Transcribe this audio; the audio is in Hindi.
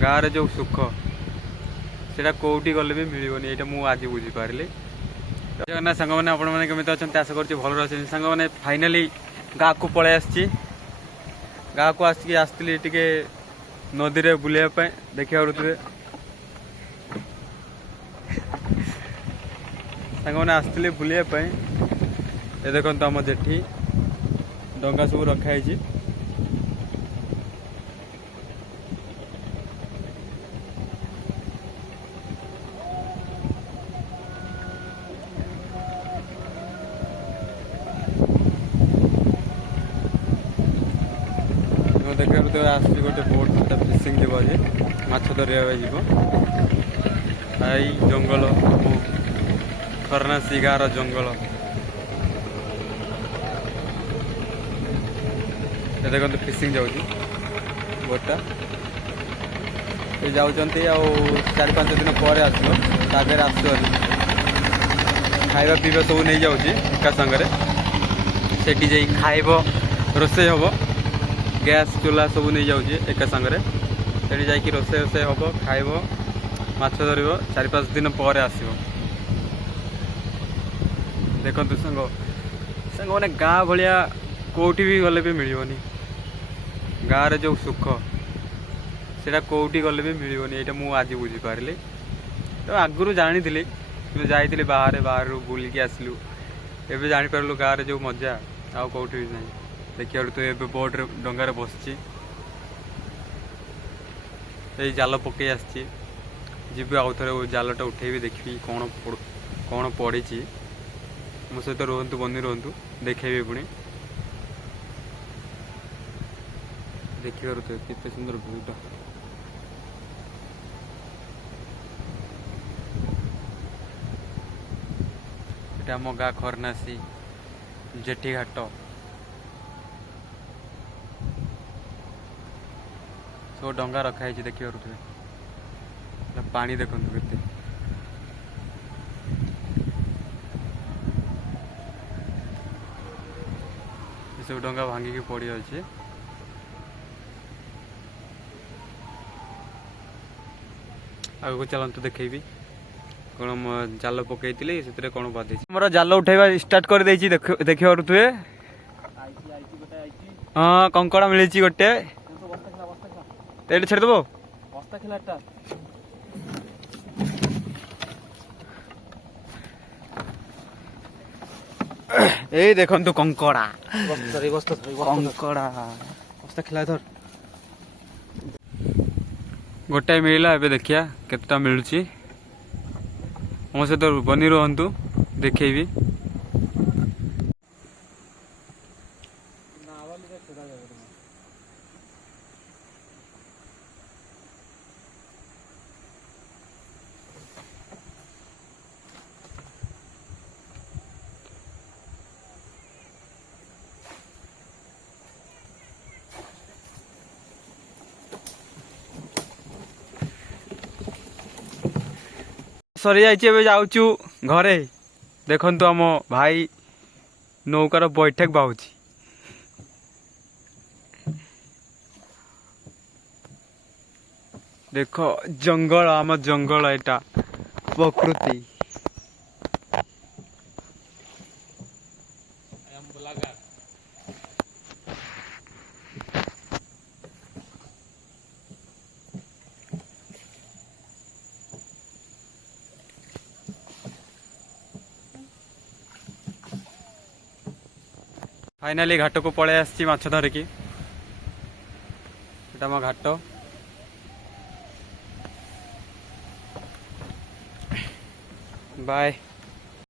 गाँव जो सुख से कौटी गले भी मिलनी यहाँ मुझे आज बुझीपारि जगन्नाथ सांग मैंने आपण मैंने केमी अच्छा आशा कर भल अच्छे सांग मैंने फाइनाली गाँव को पलि आसी गाँव को आसती टे नदी में बुलाइवाई देखा ऋतु सांग मैंने आसते बुलाइवाई ये देखो आम जेठी डंगा सब रखाई देखा तो आस गोटे बोट फिशिंग जीव आज माछ धरिया जीव आई जंगल खरनासी गाँव जंगल देखो फिशिंग जाऊँगी बोटा ये जाऊँच 4-5 दिन पर आसो तागे आसो खाଇବା पीवा सब नहीं जाऊँगी एका सांगे सेठी जा खाइब रोसे हम गैस चूल्हा सब नहीं जाऊँगी एका सांगे से जा रोसे रोसे हम खाइब माछ धर 4-5 दिन पर आसो देखु सांग सांग मैंने गाँ भाया कौटी भी गले भी मिलनी गाँव जो सुख से कौटी गले भी मिलनी यहाँ मुझे आज बुझीपारि तो आगुरी जानी जाइली बाहर बाहर बुलिकी आसलु एवं जापारू गाँव जो मजा आउ कौटी भी नहीं देखिए तो ये बोट डंगार बसची जाल पकई आसी आउ थे जालटा उठेबी देखी कौन पड़ी मो सहित रुहतु बनी रुहतु देखेबी पुणी देखिए तो कितने सुंदर व्यूटा এটা ଆମ ଗାଁ ଖରନାସି जेठी घाट सब डंगा रखाई देखिए पानी देखो केते सब डंगा भांगिकी पड़ी अच्छे आगे चलते देखेबी कौन जाल पकई से कौन बाधि मोर जाल उठेवा स्टार्ट कर देखिए ऋतुए हाँ कंकड़ा मिली गोटे छेड़देव ये देखु कंकड़ा कंकड़ा बस्ता खेला धर गोटाए मिलला ए देखिया केतटा मिलुची मो सहित बनी रुहतु देखेबी सरी जाऊँ घरे देखु आम भाई नौकार बैठक बाहुची देख जंगल आम जंगल एटा प्रकृति फाइनाली घाट को पलि आसी माछ धरिकी एटा मो घाट बाय।